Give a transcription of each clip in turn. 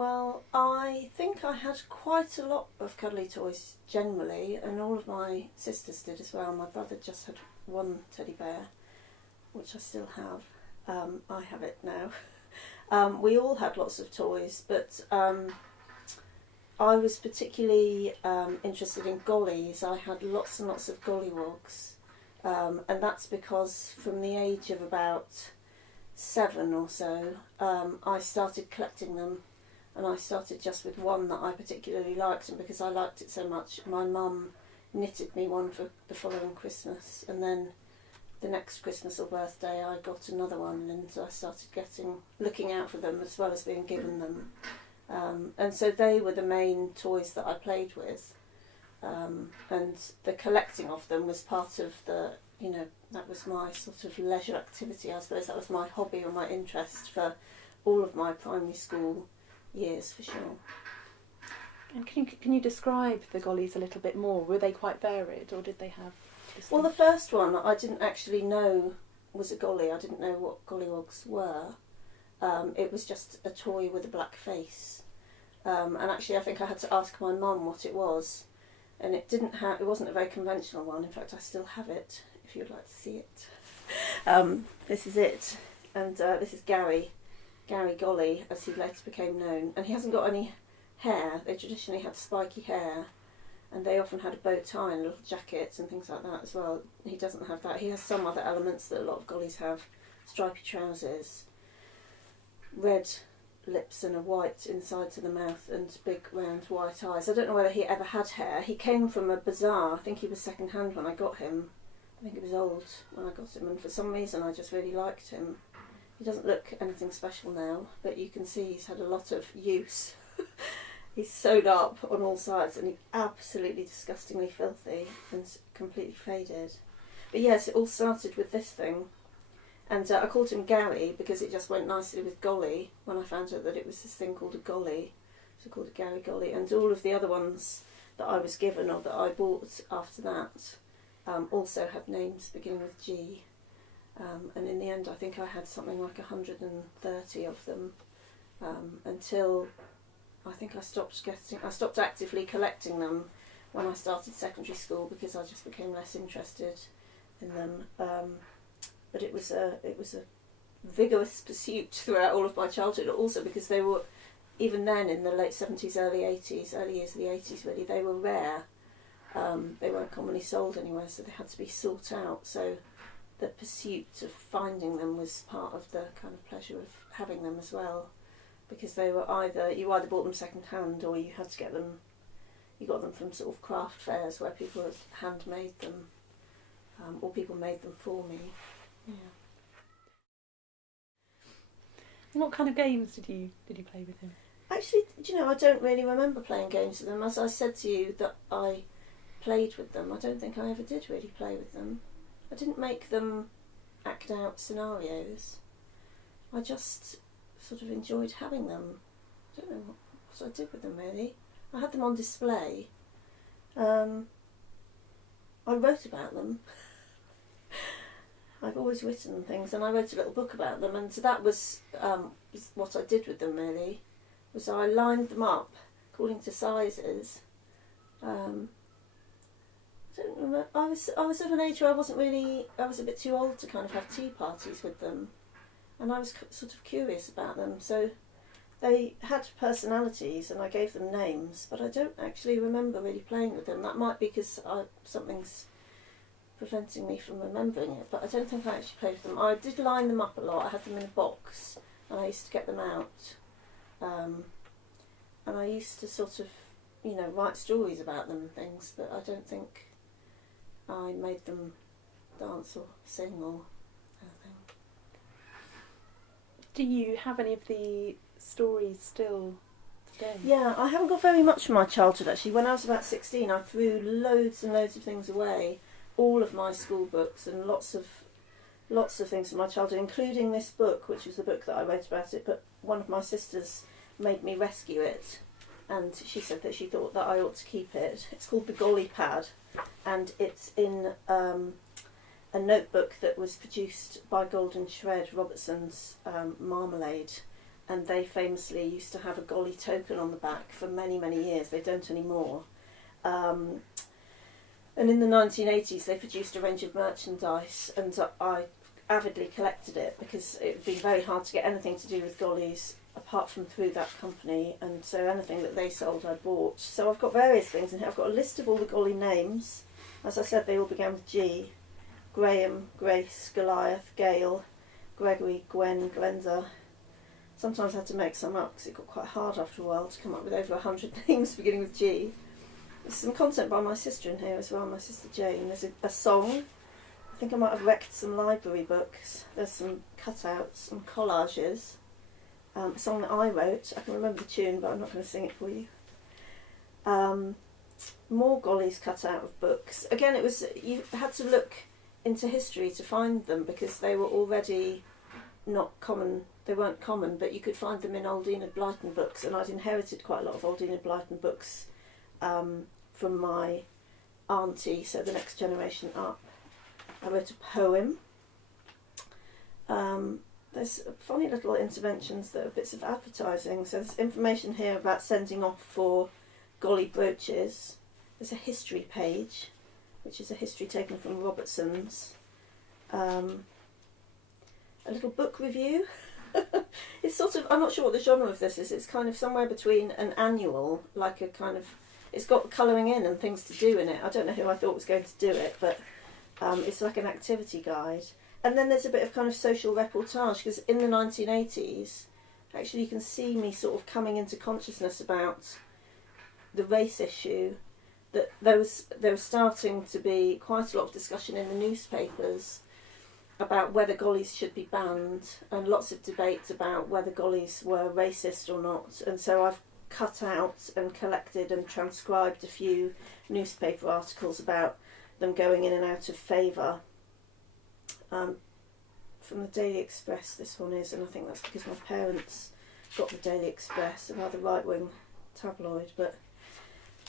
Well, I think I had quite a lot of cuddly toys generally, and all of my sisters did as well. My brother just had one teddy bear, which I still have. I have it now. We all had lots of toys, but I was particularly interested in Gollies. I had lots and lots of gollywogs, and that's because from the age of about 7 or so, I started collecting them. And I started just with one that I particularly liked, and because I liked it so much, my mum knitted me one for the following Christmas, and then the next Christmas or birthday I got another one, and so I started looking out for them as well as being given them. And so they were the main toys that I played with, and the collecting of them was part of that was my sort of leisure activity, I suppose. That was my hobby or my interest for all of my primary school years, for sure. And can you describe the Gollies a little bit more? Were they quite varied, or did they have... Well, the first one I didn't actually know was a golly. I didn't know what gollywogs were. It was just a toy with a black face. And actually I think I had to ask my mum what it was. And it wasn't a very conventional one. In fact, I still have it, if you'd like to see it. This is it. And this is Gary Golly, as he later became known, and he hasn't got any hair. They traditionally had spiky hair, and they often had a bow tie and little jackets and things like that as well. He doesn't have that. He has some other elements that a lot of Gollies have: stripy trousers, red lips and a white inside to the mouth, and big round white eyes. I don't know whether he ever had hair. He came from a bazaar. I think he was second hand when I got him. I think it was old when I got him, and for some reason I just really liked him. He doesn't look anything special now, but you can see he's had a lot of use. He's sewed up on all sides, and he's absolutely disgustingly filthy and completely faded. But yes, it all started with this thing. And I called him Gary because it just went nicely with Golly when I found out that it was this thing called a Golly. So I called it Gary Golly. And all of the other ones that I was given or that I bought after that also had names beginning with G. And in the end, I think I had something like 130 of them until I think I stopped actively collecting them when I started secondary school because I just became less interested in them. But it was a vigorous pursuit throughout all of my childhood. Also because they were, even then in the late 70s, early 80s, early years of the 80s, really, they were rare. They weren't commonly sold anywhere, so they had to be sought out. So the pursuit of finding them was part of the kind of pleasure of having them as well, because they were you either bought them second hand or you had to get them. You got them from sort of craft fairs where people had handmade them, or people made them for me. Yeah. And what kind of games did you play with him? Actually, I don't really remember playing games with them. As I said to you that I played with them, I don't think I ever did really play with them. I didn't make them act out scenarios. I just sort of enjoyed having them. I don't know what I did with them really. I had them on display. I wrote about them. I've always written things, and I wrote a little book about them, and so that was what I did with them really. Was I lined them up according to sizes. I don't remember. I was of an age where I was a bit too old to kind of have tea parties with them, and I was sort of curious about them. So they had personalities, and I gave them names, but I don't actually remember really playing with them. That might be because something's preventing me from remembering it, but I don't think I actually played with them. I did line them up a lot. I had them in a box, and I used to get them out, and I used to sort of, write stories about them and things, but I don't think I made them dance or sing or anything. Do you have any of the stories still today? Yeah, I haven't got very much from my childhood actually. When I was about 16, I threw loads and loads of things away, all of my school books and lots of things from my childhood, including this book, which was the book that I wrote about it, but one of my sisters made me rescue it, and she said that she thought that I ought to keep it. It's called The Golly Pad, and it's in a notebook that was produced by Golden Shred, Robertson's Marmalade, and they famously used to have a Golly token on the back for many, many years. They don't anymore. And in the 1980s, they produced a range of merchandise, and I avidly collected it because it would be very hard to get anything to do with Gollies apart from through that company, and so anything that they sold I bought. So I've got various things in here. I've got a list of all the Golly names. As I said, they all began with G. Graham, Grace, Goliath, Gail, Gregory, Gwen, Glenda. Sometimes I had to make some up because it got quite hard after a while to come up with over 100 names beginning with G. There's some content by my sister in here as well, my sister Jane. There's a song. I think I might have wrecked some library books. There's some cutouts, some collages. A song that I wrote. I can remember the tune, but I'm not going to sing it for you. More Gollies cut out of books. Again, it was, you had to look into history to find them because they were already not common. They weren't common, but you could find them in old Enid Blyton books, and I'd inherited quite a lot of old Enid Blyton books from my auntie, so the next generation up. I wrote a poem. There's funny little interventions that are bits of advertising. So there's information here about sending off for Golly brooches. There's a history page, which is a history taken from Robertson's. A little book review. It's sort of, I'm not sure what the genre of this is. It's kind of somewhere between an annual, like a kind of, it's got colouring in and things to do in it. I don't know who I thought was going to do it, but it's like an activity guide. And then there's a bit of kind of social reportage, because in the 1980s, actually you can see me sort of coming into consciousness about the race issue, that there was starting to be quite a lot of discussion in the newspapers about whether Gollies should be banned, and lots of debates about whether Gollies were racist or not. And so I've cut out and collected and transcribed a few newspaper articles about them going in and out of favour. From the Daily Express this one is, and I think that's because my parents got the Daily Express, a rather right-wing tabloid, but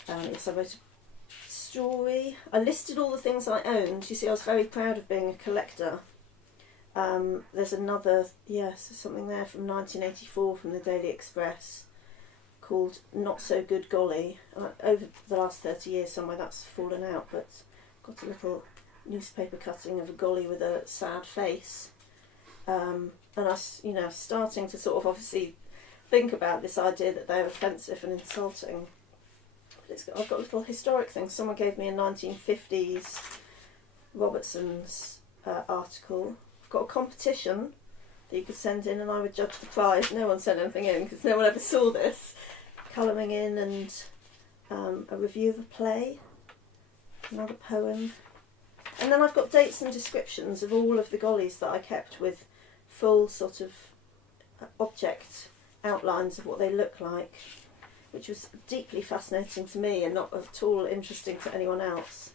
yes, I wrote a story. I listed all the things I owned. You see, I was very proud of being a collector. There's another, yes, there's something there from 1984 from the Daily Express called Not So Good Golly. Over the last 30 years somewhere that's fallen out, but got a little newspaper cutting of a Golly with a sad face. And I, starting to sort of obviously think about this idea that they're offensive and insulting. But I've got little historic things. Someone gave me a 1950s Robertson's article. I've got a competition that you could send in and I would judge the prize. No one sent anything in because no one ever saw this. Colouring in and a review of a play, another poem. And then I've got dates and descriptions of all of the Gollies that I kept with full sort of object outlines of what they look like, which was deeply fascinating to me and not at all interesting to anyone else.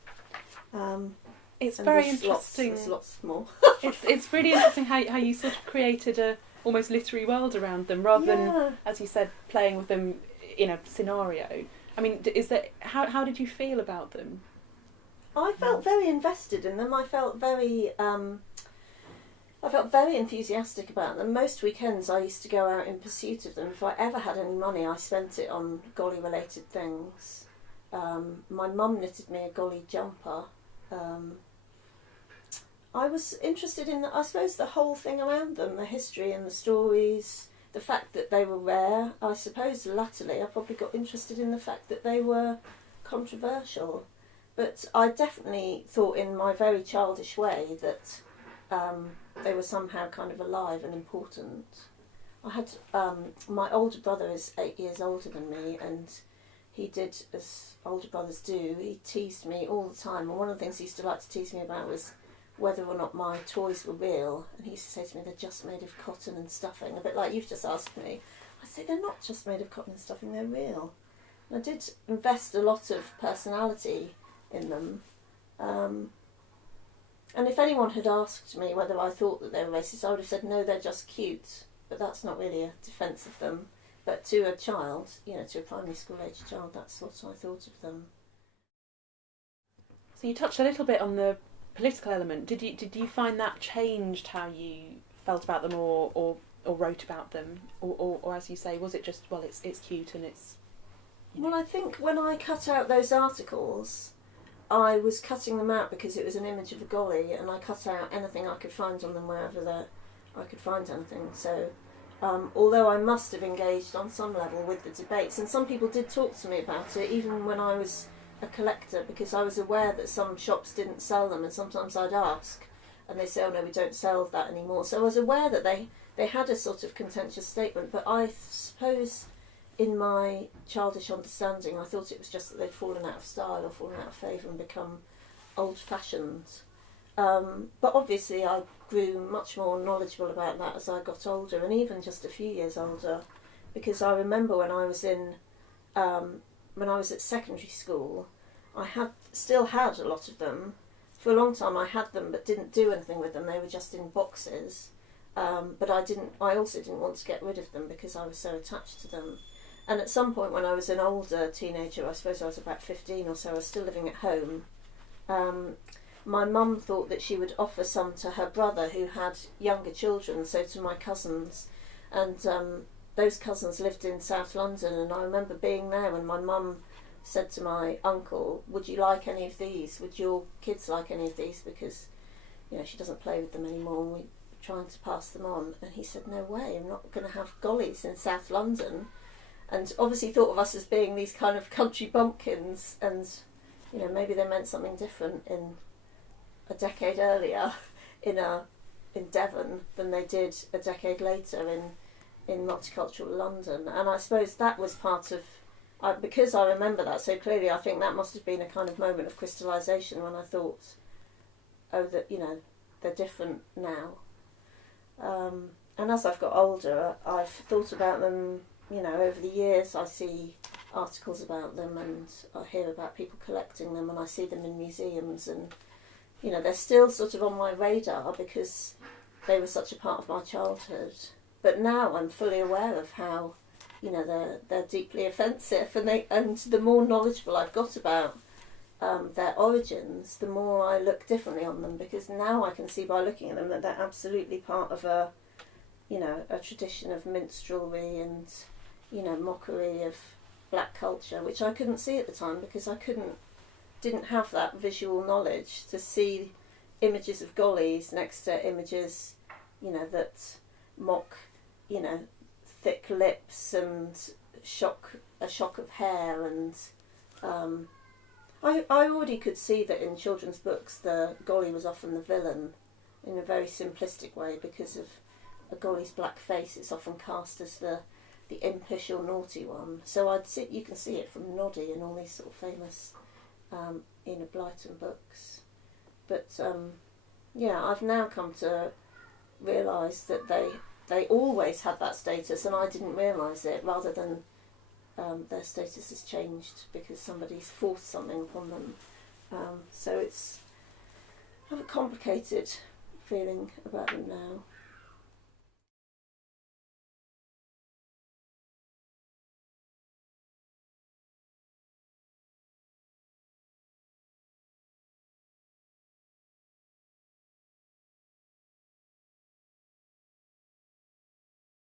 It's very interesting. There's lots more. it's really interesting how you sort of created a almost literary world around them rather than, as you said, playing with them in a scenario. I mean, how did you feel about them? I felt very invested in them. I felt very enthusiastic about them. Most weekends I used to go out in pursuit of them. If I ever had any money, I spent it on Golly-related things. My mum knitted me a Golly jumper. I was interested in, I suppose, the whole thing around them, the history and the stories, the fact that they were rare. I suppose latterly I probably got interested in the fact that they were controversial. But I definitely thought in my very childish way that they were somehow kind of alive and important. I had, my older brother is 8 years older than me, and he did, as older brothers do, he teased me all the time. And one of the things he used to like to tease me about was whether or not my toys were real. And he used to say to me, they're just made of cotton and stuffing, a bit like you've just asked me. I'd say, they're not just made of cotton and stuffing, they're real. And I did invest a lot of personality in them. And if anyone had asked me whether I thought that they were racist, I would have said, no, they're just cute. But that's not really a defence of them. But to a child, to a primary school age child, that's what I thought of them. So you touched a little bit on the political element. Did you find that changed how you felt about them, or or wrote about them, or as you say, was it just, well, it's cute and it's... Well, I think when I cut out those articles, I was cutting them out because it was an image of a golly, and I cut out anything I could find on them wherever I could find anything. So, although I must have engaged on some level with the debates, and some people did talk to me about it, even when I was a collector, because I was aware that some shops didn't sell them, and sometimes I'd ask, and they say, oh no, we don't sell that anymore. So I was aware that they had a sort of contentious statement, but I suppose in my childish understanding I thought it was just that they'd fallen out of style or fallen out of favour and become old-fashioned. But obviously I grew much more knowledgeable about that as I got older, and even just a few years older, because I remember when I was at secondary school, I still had a lot of them. For a long time I had them but didn't do anything with them. They were just in boxes. But I also didn't want to get rid of them because I was so attached to them. And at some point when I was an older teenager, I suppose I was about 15 or so, I was still living at home, my mum thought that she would offer some to her brother who had younger children, so to my cousins. And those cousins lived in South London, and I remember being there when my mum said to my uncle, would you like any of these? Would your kids like any of these? Because, you know, she doesn't play with them anymore and we're trying to pass them on. And he said, no way, I'm not going to have Gollies in South London. And obviously thought of us as being these kind of country bumpkins, and, you know, maybe they meant something different in a decade earlier in Devon than they did a decade later in multicultural London. And I suppose that was part of, because I remember that so clearly, I think that must have been a kind of moment of crystallisation when I thought, oh, that, you know, they're different now. And as I've got older, I've thought about them, you know, over the years. I see articles about them and I hear about people collecting them and I see them in museums, and, you know, they're still sort of on my radar because they were such a part of my childhood. But now I'm fully aware of how, you know, they're deeply offensive, and the more knowledgeable I've got about their origins, the more I look differently on them, because now I can see by looking at them that they're absolutely part of a tradition of minstrelsy and, you know, mockery of black culture, which I couldn't see at the time because I didn't have that visual knowledge to see images of gollies next to images, you know, that mock, you know, thick lips and a shock of hair, and I already could see that in children's books the golly was often the villain in a very simplistic way because of a golly's black face. It's often cast as the impish or naughty one. So you can see it from Noddy and all these sort of famous Brighton books. But yeah, I've now come to realise that they always had that status, and I didn't realise it, rather than their status has changed because somebody's forced something upon them. So I have a complicated feeling about them now.